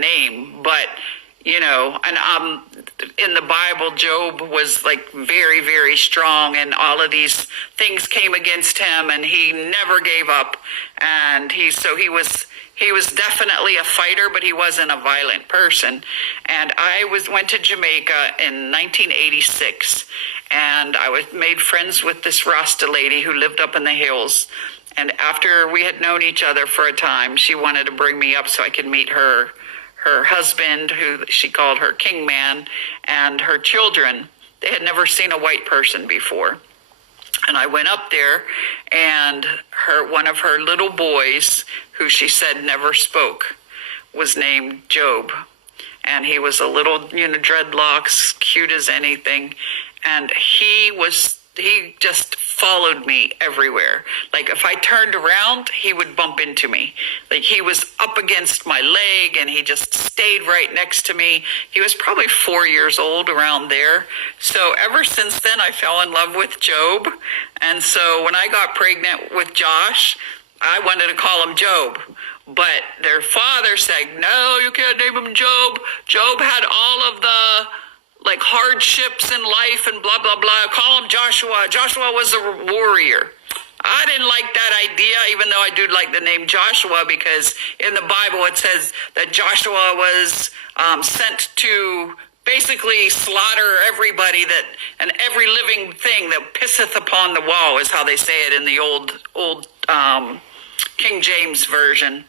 name, but and in the Bible, Job was like very, very strong, and all of these things came against him, and he never gave up. And he was definitely a fighter, but he wasn't a violent person. And I went to Jamaica in 1986, and I was made friends with this Rasta lady who lived up in the hills. And after we had known each other for a time, she wanted to bring me up so I could meet her husband, who she called her King Man, and her children. They had never seen a white person before. And I went up there, and one of her little boys, who she said never spoke, was named Job. And he was a little, dreadlocks, cute as anything. And he just followed me everywhere. Like if I turned around, he would bump into me. Like he was up against my leg, and he just stayed right next to me. He was probably 4 years old, around there. So ever since then, I fell in love with Job. And so when I got pregnant with Josh, I wanted to call him Job. But their father said, no, you can't name him Job. Job had all of the hardships in life and blah, blah, blah. Call him Joshua. Joshua was a warrior. I didn't like that idea, even though I do like the name Joshua, because in the Bible it says that Joshua was sent to basically slaughter everybody and every living thing that pisseth upon the wall, is how they say it in the old King James version.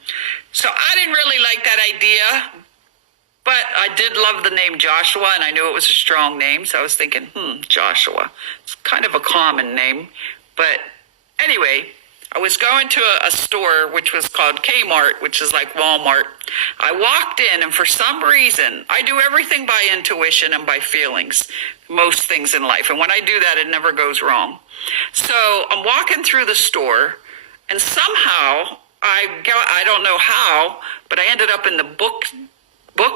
So I didn't really like that idea. But I did love the name Joshua, and I knew it was a strong name, so I was thinking, Joshua. It's kind of a common name. But anyway, I was going to a store which was called Kmart, which is like Walmart. I walked in, and for some reason, I do everything by intuition and by feelings, most things in life. And when I do that, it never goes wrong. So I'm walking through the store, and somehow, I don't know how, but I ended up in the book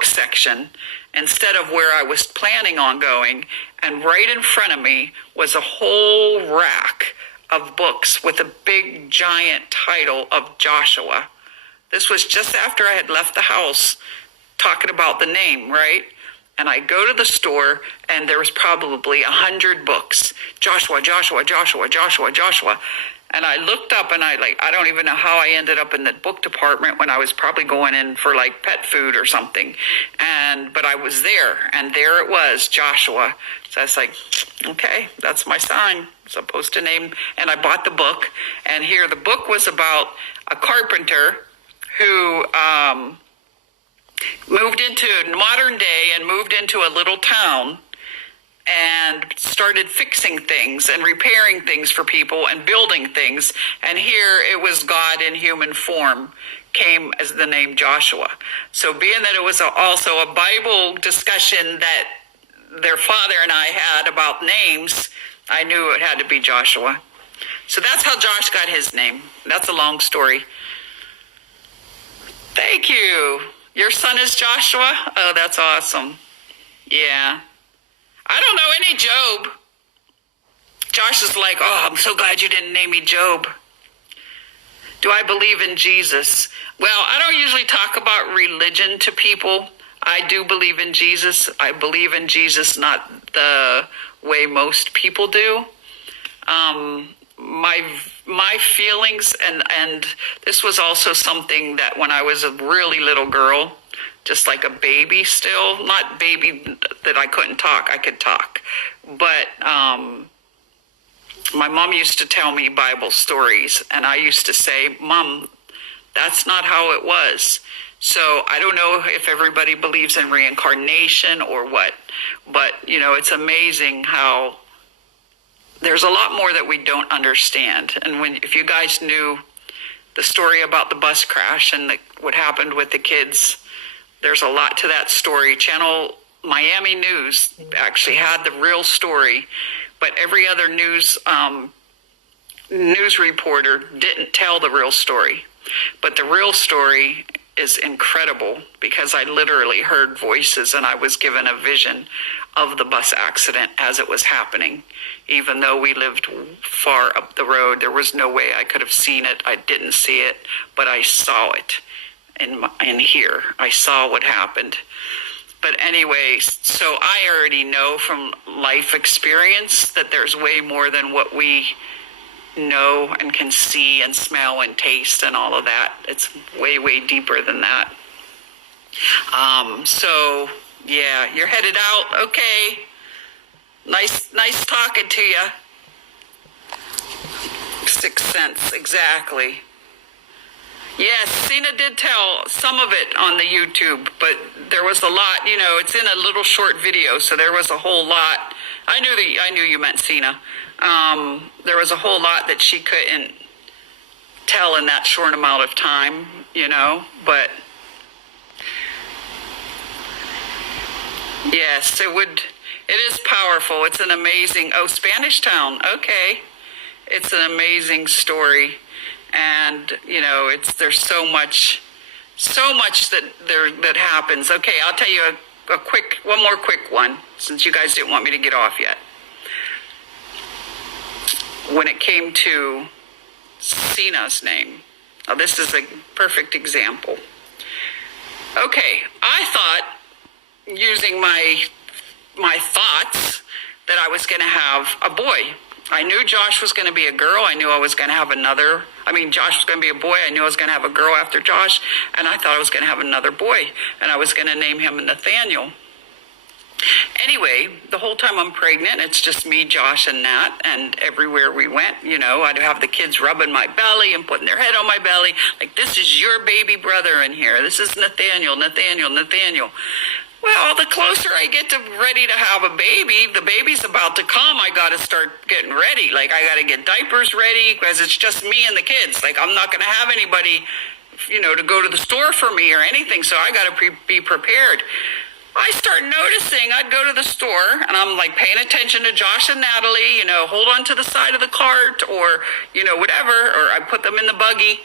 section instead of where I was planning on going, and right in front of me was a whole rack of books with a big giant title of Joshua. This was just after I had left the house, talking about the name, right? And I go to the store, and there was probably 100 books. Joshua, Joshua, Joshua, Joshua, Joshua. And I looked up, and I don't even know how I ended up in the book department when I was probably going in for pet food or something. But I was there, and there it was, Joshua. So I was like, okay, that's my sign. I'm supposed to name. And I bought the book. And here, the book was about a carpenter who moved into modern day and moved into a little town and started fixing things and repairing things for people and building things. And here it was God in human form came as the name Joshua. So being that it was also a Bible discussion that their father and I had about names, I knew it had to be Joshua. So that's how Josh got his name. That's a long story. Thank you. Your son is Joshua? Oh, that's awesome. Yeah. I don't know any Job. Josh is like, oh, I'm so glad you didn't name me Job. Do I believe in Jesus? Well, I don't usually talk about religion to people. I do believe in Jesus. I believe in Jesus not the way most people do. My feelings, and this was also something that when I was a really little girl, just like a baby still, not baby that I couldn't talk, I could talk. But my mom used to tell me Bible stories, and I used to say, Mom, that's not how it was. So I don't know if everybody believes in reincarnation or what, but, it's amazing how there's a lot more that we don't understand. And if you guys knew the story about the bus crash and what happened with the kids, there's a lot to that story. Channel Miami News actually had the real story, but every other news reporter didn't tell the real story. But the real story is incredible because I literally heard voices and I was given a vision of the bus accident as it was happening. Even though we lived far up the road, there was no way I could have seen it. I didn't see it, but I saw it. in here. I saw what happened. But anyway, so I already know from life experience that there's way more than what we know and can see and smell and taste and all of that. It's way, way deeper than that. So yeah, you're headed out. Okay. Nice talking to you. Sixth Sense, exactly. Yes, Cena did tell some of it on the YouTube, but there was a lot, it's in a little short video, so there was a whole lot. I knew you meant Cena. There was a whole lot that she couldn't tell in that short amount of time, but yes, it is powerful. It's an amazing, Spanish Town, okay. It's an amazing story. And, there's so much that happens. Okay, I'll tell you one more quick one, since you guys didn't want me to get off yet. When it came to Cena's name, now this is a perfect example. Okay, I thought, using my thoughts, that I was going to have a boy. I knew Josh was going to be a girl. I knew I was going to have Josh was going to be a boy. I knew I was going to have a girl after Josh, and I thought I was going to have another boy, and I was going to name him Nathaniel. Anyway, the whole time I'm pregnant, it's just me, Josh, and Nat, and everywhere we went, I'd have the kids rubbing my belly and putting their head on my belly, like, this is your baby brother in here. This is Nathaniel. Well, the closer I get to ready to have a baby, the baby's about to come, I got to start getting ready. Like, I got to get diapers ready, because it's just me and the kids. Like, I'm not going to have anybody, to go to the store for me or anything, so I got to be prepared. I start noticing, I'd go to the store, and I'm, like, paying attention to Josh and Natalie, hold on to the side of the cart, or, whatever, or I put them in the buggy.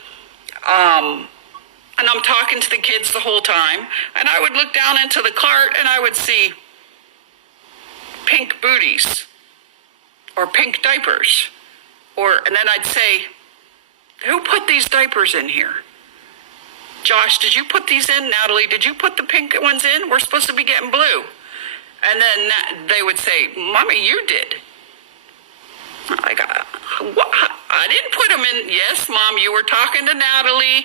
And I'm talking to the kids the whole time, and I would look down into the cart, and I would see pink booties, or pink diapers, and then I'd say, who put these diapers in here? Josh, did you put these in? Natalie, did you put the pink ones in? We're supposed to be getting blue. And then they would say, Mommy, you did. Like, what? I didn't put them in. Yes, Mom, you were talking to Natalie.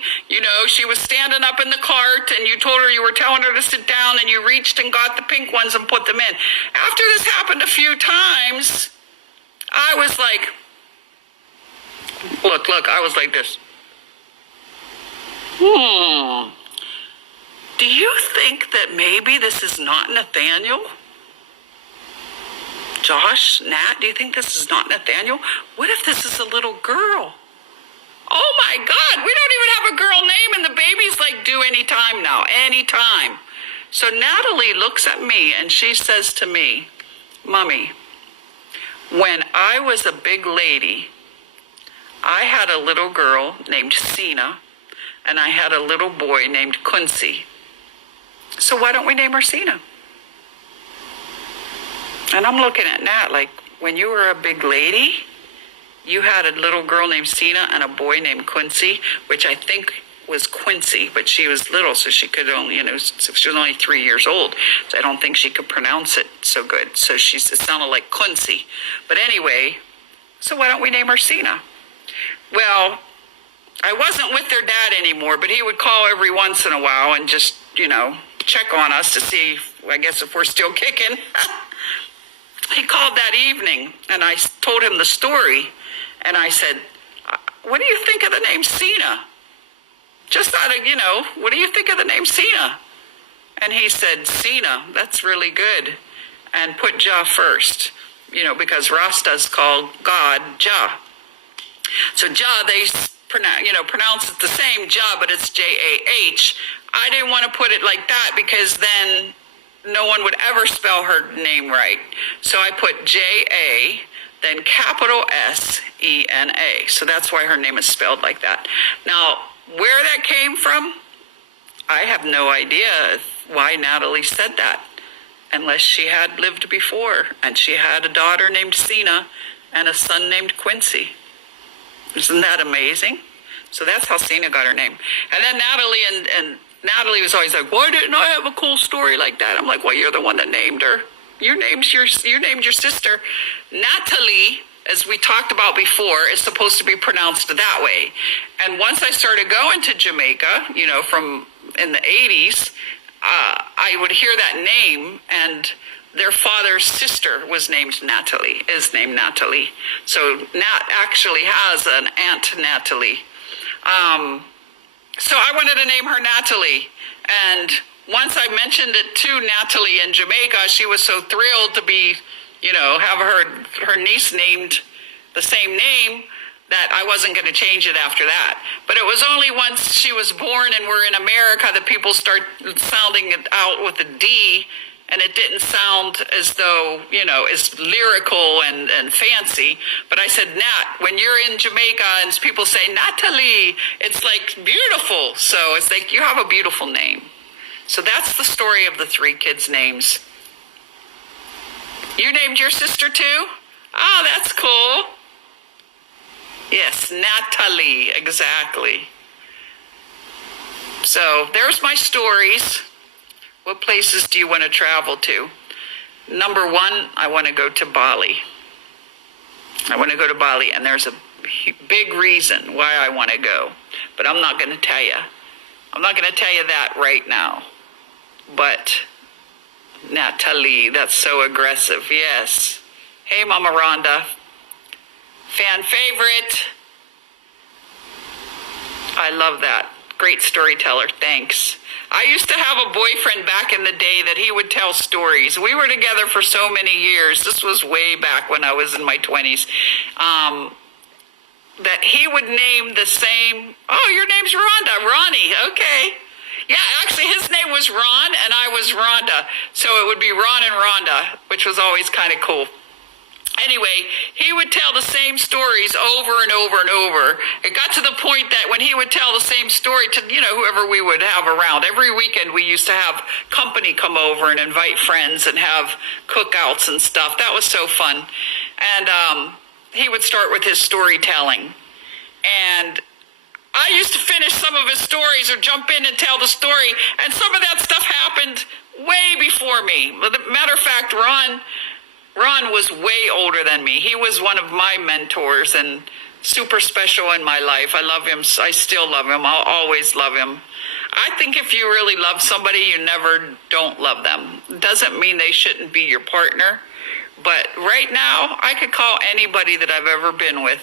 She was standing up in the cart, and you told her, you were telling her to sit down, and you reached and got the pink ones and put them in. After this happened a few times, I was like, look, I was like this. Do you think that maybe this is not Nathaniel? Josh, Nat, do you think this is not Nathaniel? What if this is a little girl? Oh my God, we don't even have a girl name, and the baby's like due anytime now, anytime. So Natalie looks at me and she says to me, Mommy, when I was a big lady, I had a little girl named Cena, and I had a little boy named Quincy. So why don't we name her Cena? And I'm looking at Nat like, when you were a big lady, you had a little girl named Cena and a boy named Quincy, which I think was Quincy, but she was little, so she could only, she was only 3 years old, so I don't think she could pronounce it so good. So it sounded like Quincy. But anyway, so why don't we name her Cena? Well, I wasn't with their dad anymore, but he would call every once in a while and just, check on us to see, I guess, if we're still kicking. He called that evening, and I told him the story, and I said, what do you think of the name Cena? Just out of, what do you think of the name Cena? And he said, Cena, that's really good. And put Jah first, because Rasta's called God Jah. So Jah, they pronounce it the same, Jah, but it's Jah. I didn't want to put it like that, because then no one would ever spell her name right. So I put J-A, then capital S-E-N-A. So that's why her name is spelled like that. Now, where that came from, I have no idea why Natalie said that, unless she had lived before, and she had a daughter named Cena and a son named Quincy. Isn't that amazing? So that's how Cena got her name. And then Natalie and Natalie was always like, why didn't I have a cool story like that? I'm like, well, you're the one that named her. You named your sister. Natalie, as we talked about before, is supposed to be pronounced that way. And once I started going to Jamaica, from in the 80s, I would hear that name, and their father's sister is named Natalie. So Nat actually has an Aunt Natalie. So I wanted to name her Natalie. And once I mentioned it to Natalie in Jamaica, she was so thrilled to be, have her niece named the same name that I wasn't going to change it after that. But it was only once she was born and we're in America that people start sounding it out with a D, and it didn't sound as though, as lyrical and fancy. But I said, Nat, when you're in Jamaica and people say Natalie, it's like beautiful. So it's like, you have a beautiful name. So that's the story of the 3 kids' names. You named your sister too? Oh, that's cool. Yes, Natalie, exactly. So there's my stories. What places do you want to travel to? Number 1, I want to go to Bali. And there's a big reason why I want to go. But I'm not going to tell you. I'm not going to tell you that right now. But Natalie, that's so aggressive. Yes. Hey, Mama Rhonda. Fan favorite. I love that. Great storyteller. Thanks. I used to have a boyfriend back in the day that he would tell stories. We were together for so many years. This was way back when I was in my 20s. That he would name the same. Oh, your name's Rhonda. Ronnie. Okay. Yeah, actually his name was Ron and I was Rhonda. So it would be Ron and Rhonda, which was always kind of cool. Anyway, he would tell the same stories over and over and over. It got to the point that when he would tell the same story to, whoever we would have around, every weekend we used to have company come over and invite friends and have cookouts and stuff. That was so fun. And he would start with his storytelling. And I used to finish some of his stories or jump in and tell the story. And some of that stuff happened way before me. Matter of fact, Ron was way older than me. He was one of my mentors and super special in my life. I love him. I still love him. I'll always love him. I think if you really love somebody, you never don't love them. Doesn't mean they shouldn't be your partner. But right now, I could call anybody that I've ever been with.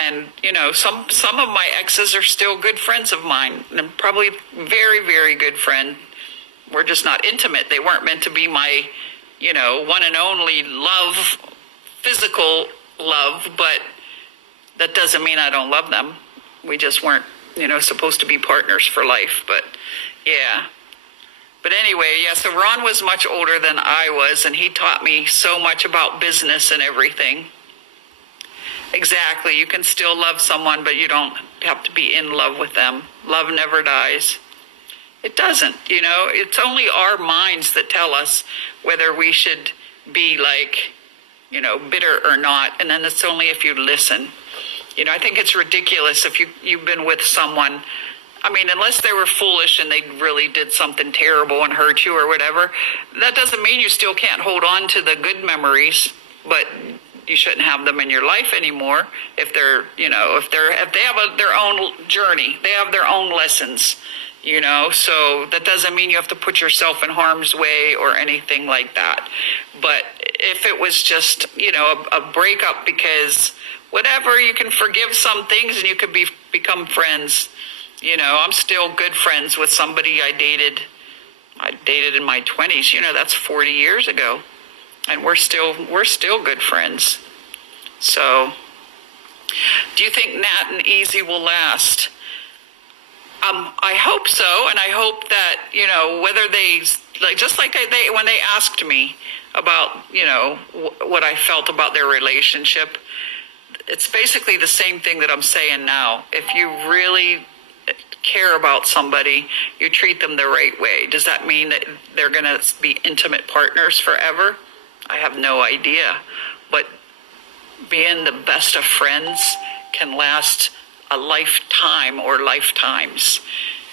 And, some of my exes are still good friends of mine. And probably very, very good friend. We're just not intimate. They weren't meant to be my one and only love, physical love, but that doesn't mean I don't love them. We just weren't, supposed to be partners for life, but yeah. But anyway, yeah, so Ron was much older than I was, and he taught me so much about business and everything. Exactly, you can still love someone, but you don't have to be in love with them. Love never dies. It doesn't, it's only our minds that tell us whether we should be bitter or not. And then it's only if you listen. I think it's ridiculous if you've been with someone, unless they were foolish and they really did something terrible and hurt you or whatever, that doesn't mean you still can't hold on to the good memories, but you shouldn't have them in your life anymore if they're, if they have their own journey, they have their own lessons. So that doesn't mean you have to put yourself in harm's way or anything like that. But if it was just, a breakup because whatever, you can forgive some things and you could become friends. I'm still good friends with somebody I dated in my 20s. That's 40 years ago. And we're still good friends. So, do you think Nat and Easy will last? I hope so, and I hope that, whether they, when they asked me about, what I felt about their relationship, it's basically the same thing that I'm saying now. If you really care about somebody, you treat them the right way. Does that mean that they're going to be intimate partners forever? I have no idea. But being the best of friends can last a lifetime or lifetimes.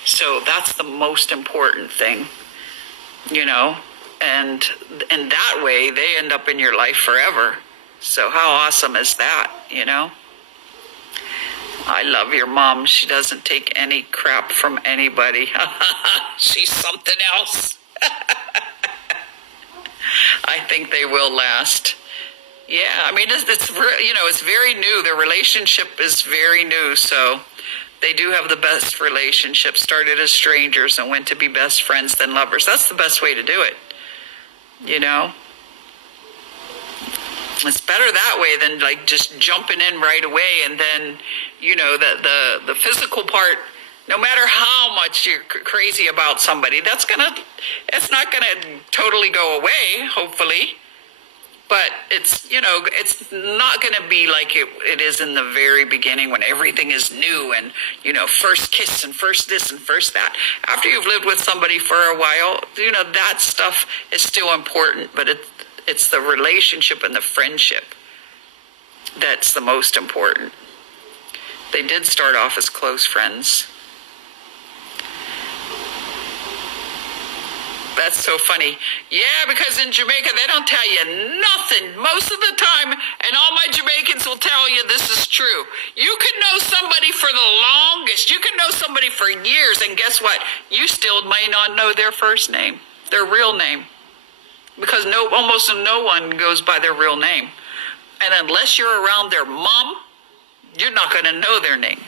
So that's the most important thing, you know, and in that way they end up in your life forever. So how awesome is that, you know? I love your mom. She doesn't take any crap from anybody. She's something else. I think they will last. Yeah, I mean, it's you know, it's very new. Their relationship is very new, so they do have the best relationship. Started as strangers and went to be best friends, then lovers. That's the best way to do it, you know? It's better that way than like just jumping in right away, and then, you know, the physical part, no matter how much you're crazy about somebody, it's not gonna totally go away, hopefully. But it's, you know, it's not going to be like it is in the very beginning when everything is new and, you know, first kiss and first this and first that. After you've lived with somebody for a while, you know, that stuff is still important, but it's the relationship and the friendship that's the most important. They did start off as close friends. That's so funny. Yeah, because in Jamaica, they don't tell you nothing most of the time, and all my Jamaicans will tell you this is true. You can know somebody for the longest. You can know somebody for years, and guess what? You still may not know their first name, their real name, because almost no one goes by their real name. And unless you're around their mom, you're not going to know their name.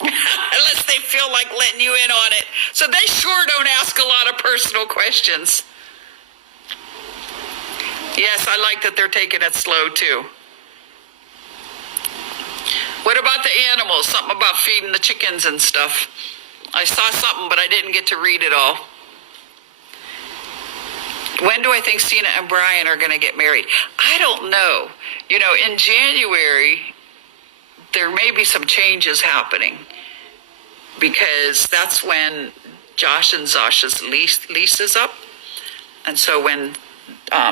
Unless they feel like letting you in on it. So they sure don't ask a lot of personal questions. Yes, I like that they're taking it slow too. What about the animals? Something about feeding the chickens and stuff. I saw something, but I didn't get to read it all. When do I think Cena and Brian are going to get married? I don't know. You know, in January, there may be some changes happening because that's when Josh and Zasha's lease is up. And so when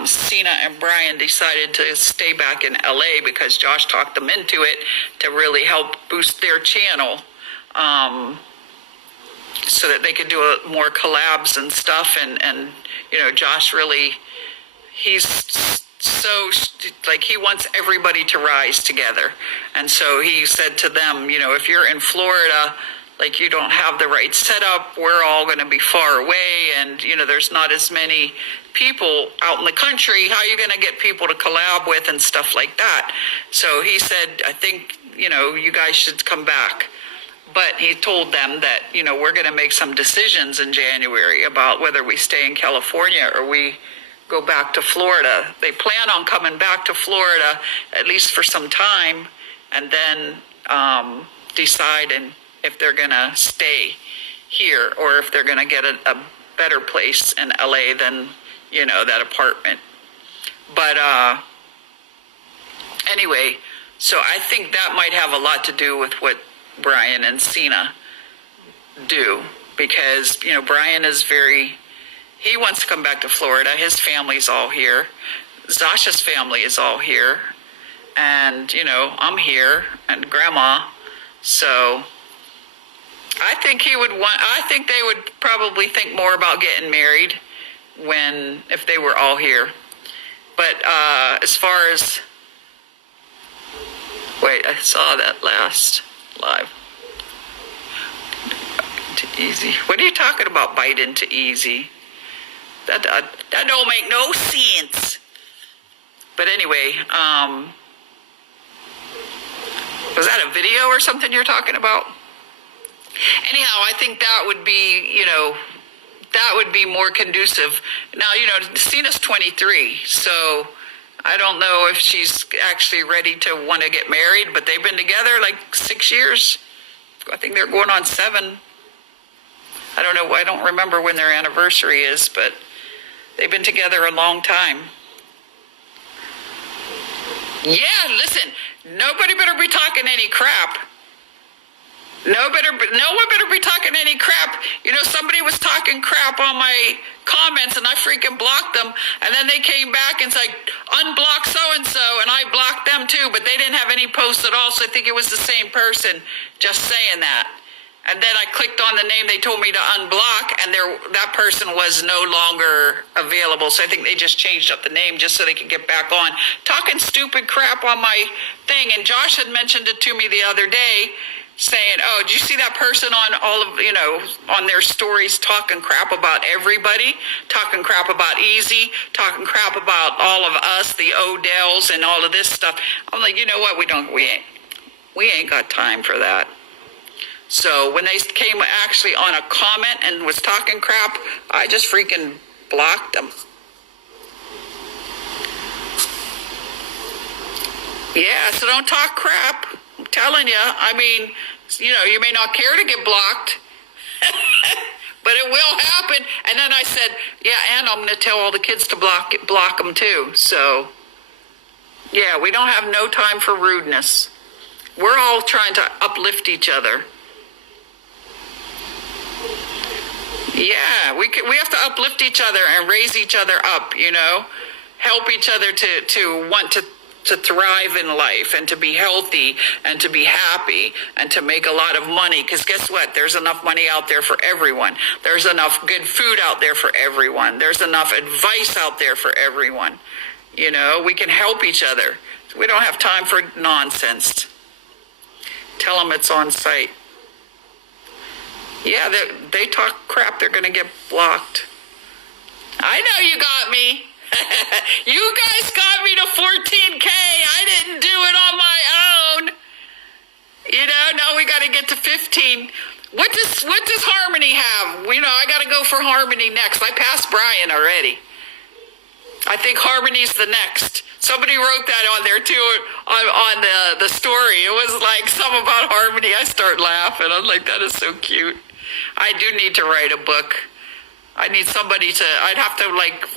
Cena and Brian decided to stay back in LA because Josh talked them into it to really help boost their channel, so that they could do more collabs and stuff. And you know, Josh really, he's so, like, he wants everybody to rise together. And so he said to them, you know, if you're in Florida, like, you don't have the right setup, we're all going to be far away, and, you know, there's not as many people out in the country, how are you going to get people to collab with and stuff like that? So he said, I think, you know, you guys should come back. But he told them that, you know, we're going to make some decisions in January about whether we stay in California or we go back to Florida. They plan on coming back to Florida at least for some time, and then decide if they're going to stay here or if they're going to get a better place in LA than, you know, that apartment. But anyway, so I think that might have a lot to do with what Brian and Cena do, because, you know, Brian is he wants to come back to Florida. His family's all here. Zasha's family is all here. And, you know, I'm here and Grandma. So I think they would probably think more about getting married if they were all here. But as far as, wait, I saw that last live. Into easy. What are you talking about, bite into easy? That don't make no sense. But anyway, was that a video or something you're talking about? Anyhow, I think that would be, you know, that would be more conducive. Now, you know, Cena's 23, so I don't know if she's actually ready to want to get married, but they've been together like 6 years. I think they're going on 7. I don't know. I don't remember when their anniversary is, but they've been together a long time. Yeah, listen, nobody better be talking any crap. No one better be talking any crap. You know, somebody was talking crap on my comments and I freaking blocked them. And then they came back and said, unblock so-and-so. And I blocked them too, but they didn't have any posts at all. So I think it was the same person just saying that. And then I clicked on the name they told me to unblock, and that person was no longer available. So I think they just changed up the name just so they could get back on talking stupid crap on my thing. And Josh had mentioned it to me the other day, saying, oh, did you see that person on all of, on their stories talking crap about everybody, talking crap about Easy, talking crap about all of us, the Odells and all of this stuff. I'm like, you know what? We ain't got time for that. So when they came actually on a comment and was talking crap, I just freaking blocked them. Yeah, so don't talk crap. I'm telling you. I mean, you may not care to get blocked, but it will happen. And then I said, yeah, and I'm going to tell all the kids to block them too. So, yeah, we don't have no time for rudeness. We're all trying to uplift each other. Yeah, we have to uplift each other and raise each other up, help each other to want to thrive in life and to be healthy and to be happy and to make a lot of money. Because guess what? There's enough money out there for everyone. There's enough good food out there for everyone. There's enough advice out there for everyone. We can help each other. We don't have time for nonsense. Tell them it's on site. Yeah, they talk crap, they're going to get blocked. I know you got me. You guys got me to 14K. I didn't do it on my own. Now we got to get to 15. What does Harmony have? I got to go for Harmony next. I passed Brian already. I think Harmony's the next. Somebody wrote that on there too, on the story. It was like something about Harmony. I start laughing. I'm like, that is so cute. I do need to write a book. I need somebody I'd have to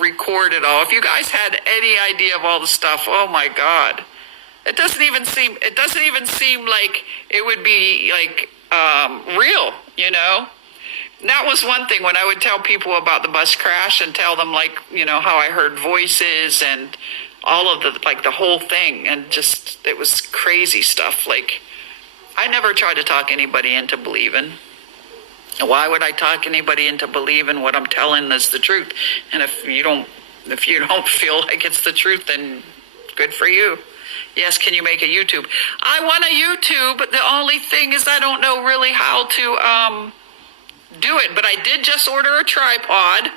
record it all. If you guys had any idea of all the stuff, oh my God. It doesn't even seem like it would be real, That was one thing when I would tell people about the bus crash and tell them how I heard voices and all of the whole thing, and just, it was crazy stuff. I never tried to talk anybody into believing. Why would I talk anybody into believing what I'm telling is the truth? And if you don't feel like it's the truth, then good for you. Yes, can you make a YouTube? I want a YouTube, but the only thing is I don't know really how to do it. But I did just order a tripod,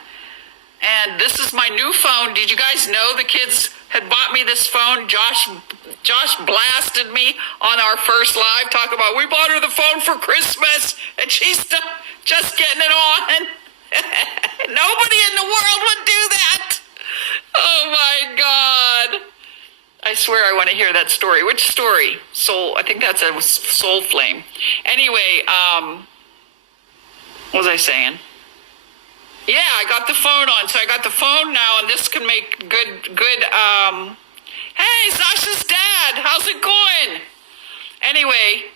and this is my new phone. Did you guys know the kids had bought me this phone? Josh blasted me on our first live, talking about, we bought her the phone for Christmas, and she's still just getting it on. Nobody in the world would do that. Oh my God. I swear I want to hear that story. Which story? Soul. I think that's a Soul Flame. Anyway, what was I saying? Yeah, I got the phone on. So I got the phone now, and this can make good, hey, Sasha's dad, how's it going? Anyway,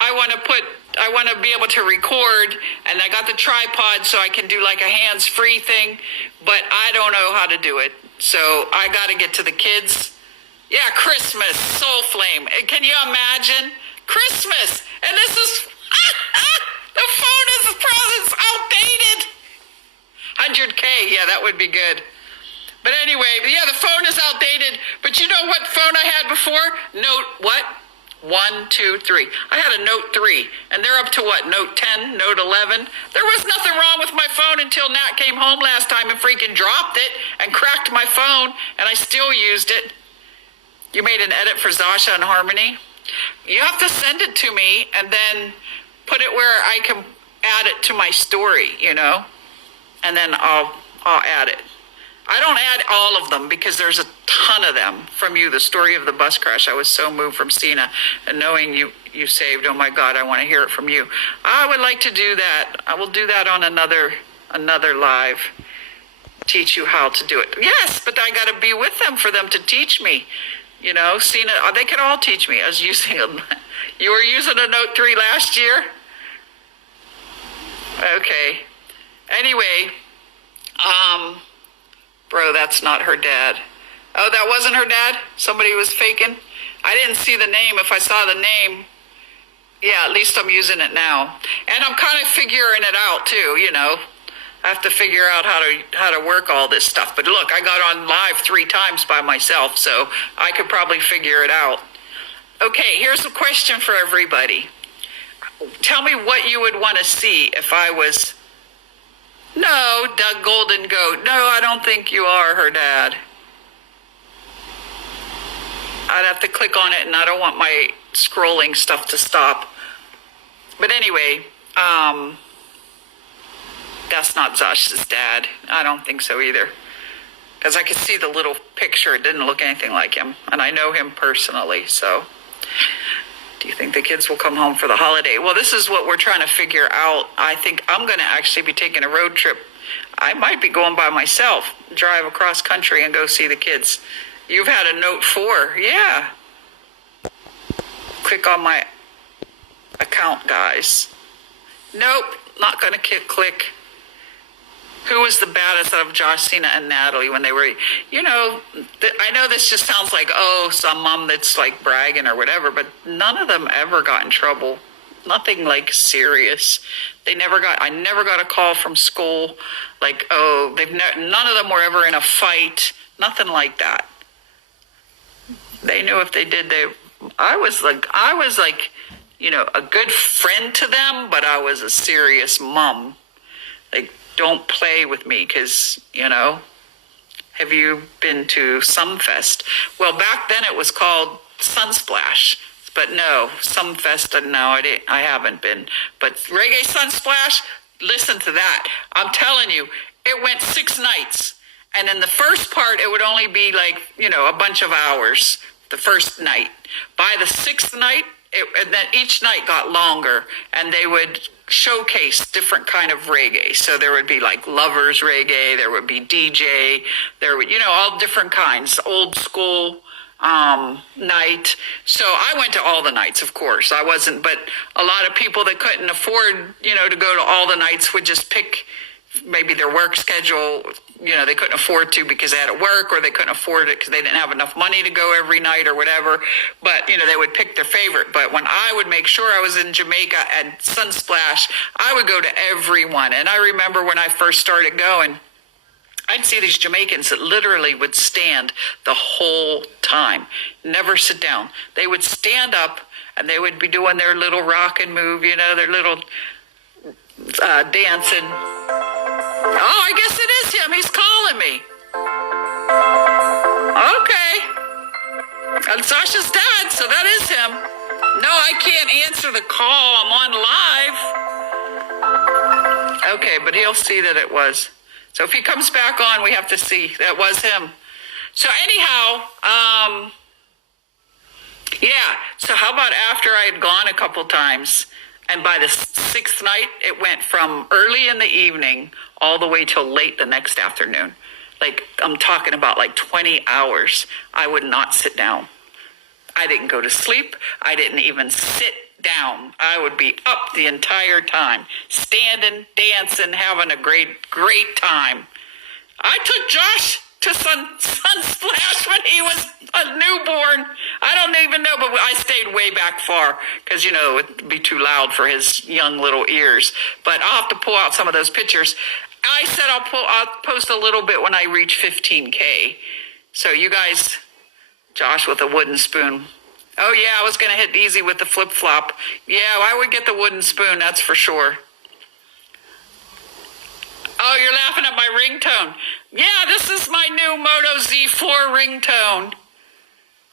I want to be able to record, and I got the tripod so I can do a hands-free thing, but I don't know how to do it. So I got to get to the kids. Yeah, Christmas, Soul Flame. Can you imagine? Christmas, and this is, the phone is outdated. 100K, yeah, that would be good. But anyway, yeah, the phone is outdated. But you know what phone I had before? Note what? 1, 2, 3. I had a Note 3, and they're up to what? Note 10, Note 11. There was nothing wrong with my phone until Nat came home last time and freaking dropped it and cracked my phone, and I still used it. You made an edit for Zasha and Harmony? You have to send it to me and then put it where I can add it to my story, and then I'll add it. I don't add all of them because there's a ton of them from you. The story of the bus crash. I was so moved from Cena and knowing you saved. Oh my God, I want to hear it from you. I would like to do that. I will do that on another live. Teach you how to do it. Yes, but I got to be with them for them to teach me. Cena, they could all teach me. I was using them. You were using a Note 3 last year? Okay. Anyway, bro, that's not her dad. Oh, that wasn't her dad? Somebody was faking? I didn't see the name. If I saw the name, yeah, at least I'm using it now. And I'm kind of figuring it out too, you know. I have to figure out how to work all this stuff. But look, I got on live 3 times by myself, so I could probably figure it out. Okay, here's a question for everybody. Tell me what you would want to see if I was... No, Doug Golden Goat. No, I don't think you are her dad. I'd have to click on it, and I don't want my scrolling stuff to stop. But anyway, that's not Josh's dad. I don't think so either. Because I could see the little picture. It didn't look anything like him. And I know him personally, so... Do you think the kids will come home for the holiday? Well, this is what we're trying to figure out. I think I'm going to actually be taking a road trip. I might be going by myself, drive across country and go see the kids. You've had a note 4. Yeah. Click on my account, guys. Nope, not going to click. Who was the baddest out of Josh, Cena, and Natalie when they were, you know, I know this just sounds like, oh, some mom that's like bragging or whatever, but none of them ever got in trouble. Nothing like serious. I never got a call from school like, oh, none of them were ever in a fight. Nothing like that. They knew if they did, I was like, you know, a good friend to them, but I was a serious mom. Like, don't play with me because, you know, have you been to Sumfest? Well, back then it was called Sunsplash, but no, Sumfest, no, I haven't been. But Reggae Sunsplash, listen to that. I'm telling you, it went 6 nights. And in the first part, it would only be like, you know, a bunch of hours the first night. By the 6th night, and then each night got longer, and they would showcase different kind of reggae. So there would be like lovers reggae, there would be DJ, there would, you know, all different kinds, old school night. So I went to all the nights, of course. I wasn't, but a lot of people that couldn't afford, you know, to go to all the nights would just pick maybe their work schedule. You know, they couldn't afford to because they had to work, or they couldn't afford it because they didn't have enough money to go every night or whatever. But, you know, they would pick their favorite. But when I would make sure I was in Jamaica at Sunsplash, I would go to every one. And I remember when I first started going, I'd see these Jamaicans that literally would stand the whole time, never sit down. They would stand up and they would be doing their little rock and move, you know, their little dancing. Oh, I guess it is him. He's calling me. Okay. That's Sasha's dad, so that is him. No, I can't answer the call. I'm on live. Okay, but he'll see that it was. So if he comes back on, we have to see. That was him. So anyhow, yeah. So how about after I had gone a couple times, and by the 6th night, it went from early in the evening all the way till late the next afternoon. Like, I'm talking about like 20 hours. I would not sit down. I didn't go to sleep. I didn't even sit down. I would be up the entire time, standing, dancing, having a great, great time. I took Josh to Sunsplash when he was a newborn. I don't even know, but I stayed way back far because, you know, it would be too loud for his young little ears. But I'll have to pull out some of those pictures. I said I'll post a little bit when I reach 15K. So you guys, Josh with a wooden spoon. Oh, yeah, I was going to hit easy with the flip-flop. Yeah, I would get the wooden spoon, that's for sure. Oh, you're laughing at my ringtone. Yeah, this is my new Moto Z4 ringtone.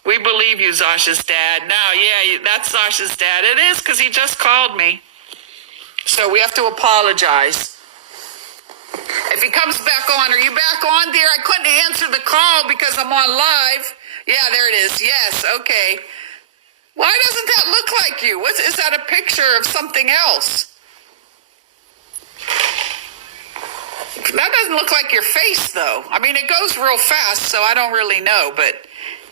We believe you, Zasha's dad. No, yeah, that's Zasha's dad. It is, because he just called me. So we have to apologize. If he comes back on, are you back on there? I couldn't answer the call because I'm on live. Yeah, there it is. Yes, okay. Why doesn't that look like you? Is that a picture of something else? That doesn't look like your face, though. I mean, it goes real fast, so I don't really know, but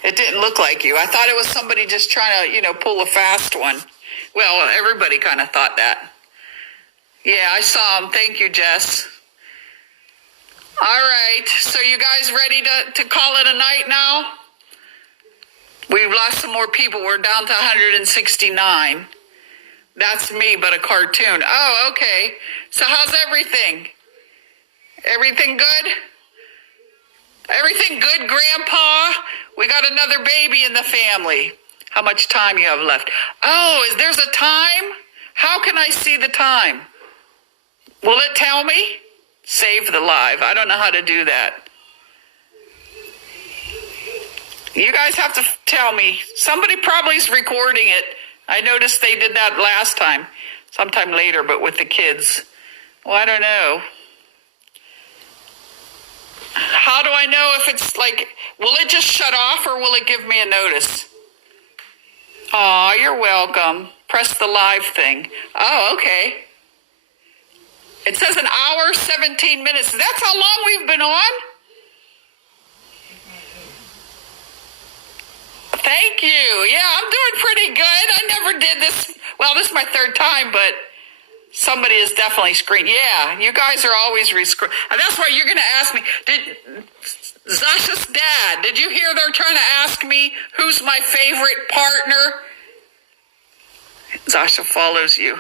it didn't look like you. I thought it was somebody just trying to, you know, pull a fast one. Well, everybody kind of thought that. Yeah, I saw him. Thank you, Jess. All right. So you guys ready to call it a night now? We've lost some more people. We're down to 169. That's me, but a cartoon. Oh, okay. So how's everything? Everything good? Everything good, Grandpa? We got another baby in the family. How much time you have left? Oh, there's a time? How can I see the time? Will it tell me? Save the live. I don't know how to do that. You guys have to tell me. Somebody probably is recording it. I noticed they did that last time. Sometime later, but with the kids. Well, I don't know. How do I know if it's like, will it just shut off or will it give me a notice? Aw, you're welcome. Press the live thing. Oh, okay. It says an hour, 17 minutes. That's how long we've been on? Thank you. Yeah, I'm doing pretty good. I never did this. Well, this is my third time, but somebody is definitely screened. Yeah, you guys are always rescreen. That's why you're going to ask me. Zasha's dad, did you hear they're trying to ask me who's my favorite partner? Zasha follows you.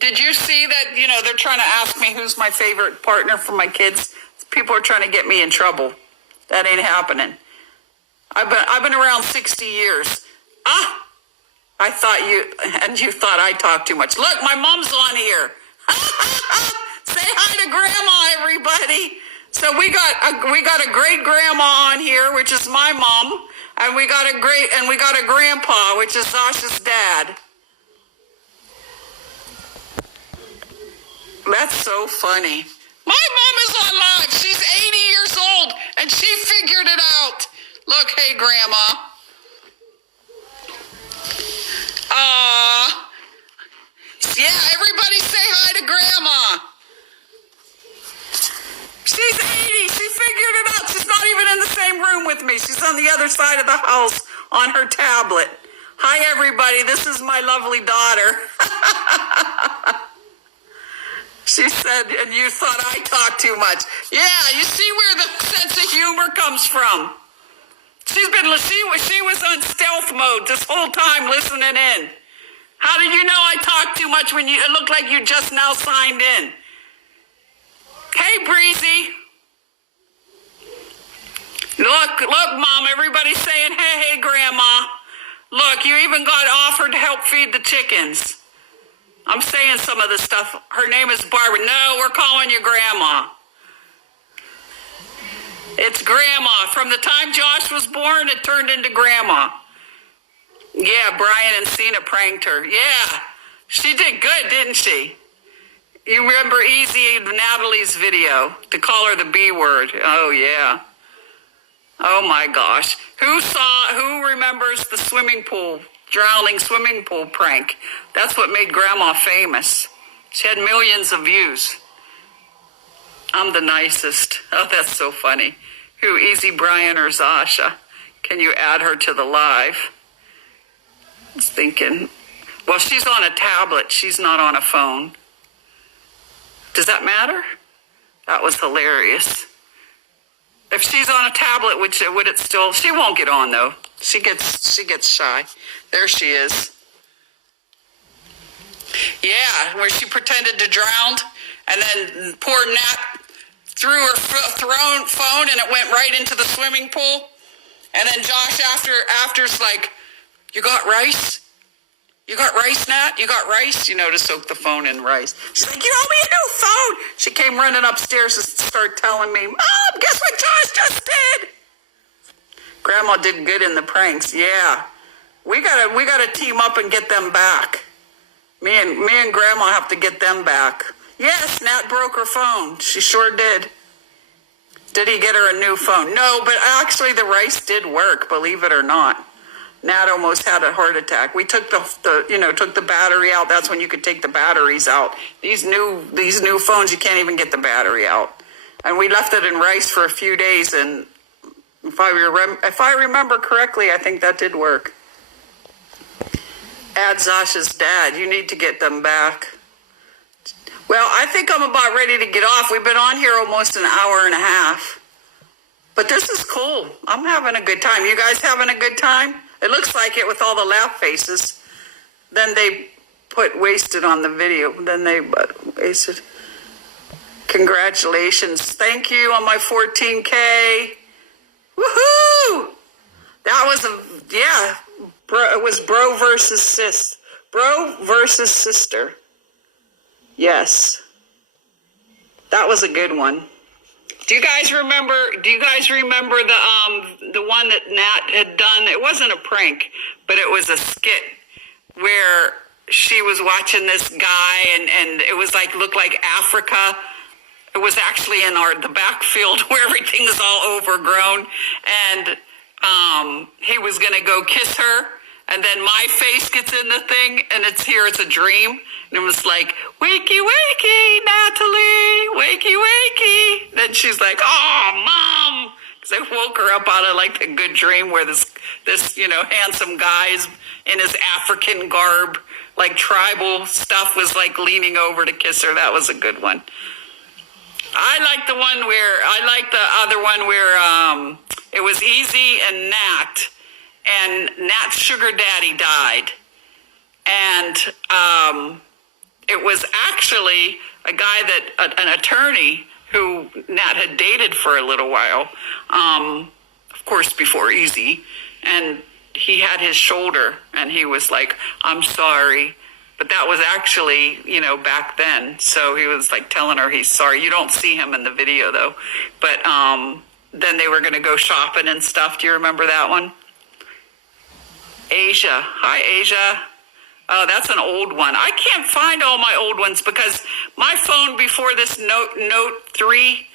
Did you see that, they're trying to ask me who's my favorite partner for my kids? People are trying to get me in trouble. That ain't happening. I've been around 60 years. I thought you thought I talked too much. Look, my mom's on here. Say hi to Grandma, everybody. So we got a great grandma on here, which is my mom, and we got a grandpa, which is Sasha's dad. That's so funny. My mom is on live. She's 80 years old, and she figured it out. Look, hey, Grandma. Yeah, everybody say hi to Grandma. She's 80. She figured it out. She's not even in the same room with me. She's on the other side of the house on her tablet. Hi, everybody. This is my lovely daughter. She said, and you thought I talked too much. Yeah, you see where the sense of humor comes from. She was on stealth mode this whole time listening in. How did you know I talked too much when it looked like you just now signed in? Hey, Breezy. Look, Mom, everybody's saying, hey, Grandma. Look, you even got offered to help feed the chickens. I'm saying some of the stuff. Her name is Barbara. No, we're calling you Grandma. It's Grandma. From the time Josh was born, it turned into Grandma. Yeah, Brian and Cena pranked her. Yeah, she did good, didn't she? You remember Easy Natalie's video to call her the B word? Oh, yeah. Oh, my gosh. Who remembers the drowning swimming pool prank? That's what made Grandma famous. She had millions of views. I'm the nicest. Oh, that's so funny. Who, Easy, Brian, or Zasha? Can you add her to the live? I was thinking, well, she's on a tablet. She's not on a phone. Does that matter? That was hilarious. If she's on a tablet, would it still? She won't get on though. She gets shy. There she is. Yeah, where she pretended to drown, and then poor Nat threw her phone, and it went right into the swimming pool. And then Josh after's like, "You got rice? You got rice, Nat? You got rice?" To soak the phone in rice. She's like, "You owe me a new phone." She came running upstairs and started telling me, "Mom, guess what Josh just did?" Grandma did good in the pranks. Yeah, we gotta team up and get them back. Me and Grandma have to get them back. Yes, Nat broke her phone. She sure did. Did he get her a new phone? No, but actually the rice did work, believe it or not. Nat almost had a heart attack. We took took the battery out. That's when you could take the batteries out. These new phones, you can't even get the battery out. And we left it in rice for a few days, and if I remember correctly, I think that did work. Add Zasha's dad. You need to get them back. Well, I think I'm about ready to get off. We've been on here almost an hour and a half. But this is cool. I'm having a good time. You guys having a good time? It looks like it with all the laugh faces. Then they put wasted on the video. Then they wasted. Congratulations. Thank you on my 14K. Woohoo! That was it was bro versus sis. Bro versus sister. Yes. That was a good one. Do you guys remember the one that Nat had done? It wasn't a prank, but it was a skit where she was watching this guy and it was like looked like Africa. It was actually in the backfield where everything is all overgrown, and he was gonna go kiss her, and then my face gets in the thing, and it's a dream, and it was like, wakey, wakey, Natalie, wakey, wakey. Then she's like, oh, Mom, because I woke her up out of like a good dream where this handsome guy is in his African garb, like tribal stuff, was like leaning over to kiss her. That was a good one. I like the other one where it was Easy and Nat's sugar daddy died. And it was actually a guy an attorney who Nat had dated for a little while, of course, before Easy. And he had his shoulder and he was like, I'm sorry. But that was actually, back then. So he was like telling her he's sorry. You don't see him in the video though. But then they were going to go shopping and stuff. Do you remember that one? Asia. Hi, Asia. Oh, that's an old one. I can't find all my old ones because my phone before this Note 3,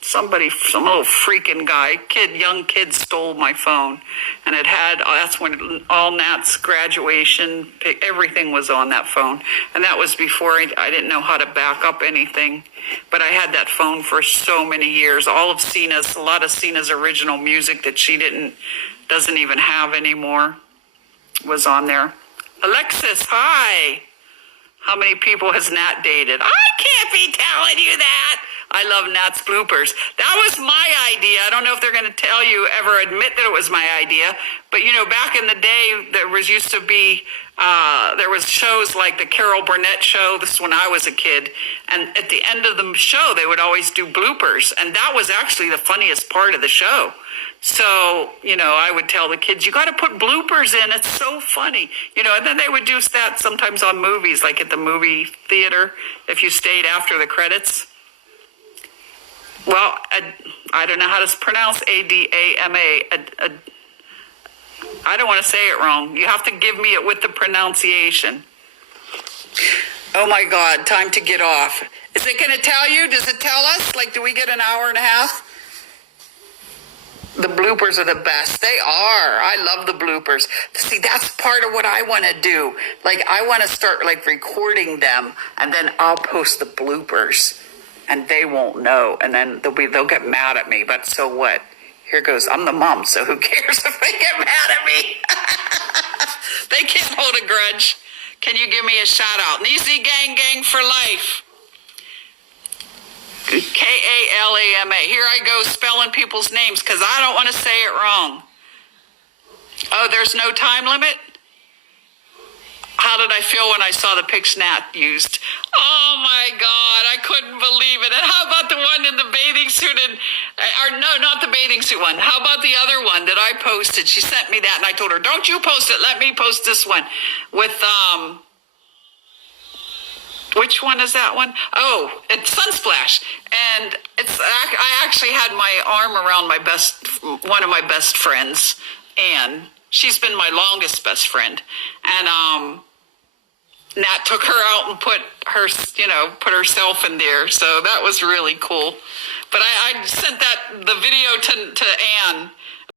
some little freaking guy, young kid stole my phone, and that's when all Nat's graduation, everything was on that phone, and that was before I didn't know how to back up anything, but I had that phone for so many years. A lot of Cena's original music that she doesn't even have anymore was on there. Alexis, hi. How many people has Nat dated? I can't be telling you that. I love Nat's bloopers. That was my idea. I don't know if they're going to ever admit that it was my idea. But, back in the day, there was shows like the Carol Burnett show. This is when I was a kid. And at the end of the show, they would always do bloopers. And that was actually the funniest part of the show. So, I would tell the kids, you got to put bloopers in. It's so funny. And then they would do that sometimes on movies, like at the movie theater, if you stayed after the credits. Well, I don't know how to pronounce Adama. I don't want to say it wrong. You have to give me it with the pronunciation. Oh my God, time to get off. Is it going to tell you? Does it tell us? Like, do we get an hour and a half? The bloopers are the best. They are. I love the bloopers. See, that's part of what I want to do. Like, I want to start like recording them, and then I'll post the bloopers. And they won't know, and then they'll get mad at me. But so what? Here goes. I'm the mom, so who cares if they get mad at me? They can't hold a grudge. Can you give me a shout out? Nisi Gang for life. Kalama. Here I go spelling people's names because I don't want to say it wrong. Oh, there's no time limit? How did I feel when I saw the pics Nat used? Oh my God, I couldn't believe it. And how about the one in the bathing suit? No, not the bathing suit one. How about the other one that I posted? She sent me that and I told her, don't you post it, let me post this one. With, which one is that one? Oh, it's Sunsplash. And I actually had my arm around one of my best friends, Anne. She's been my longest best friend. And, Nat took her out and put herself in there. So that was really cool. But I sent the video to Anne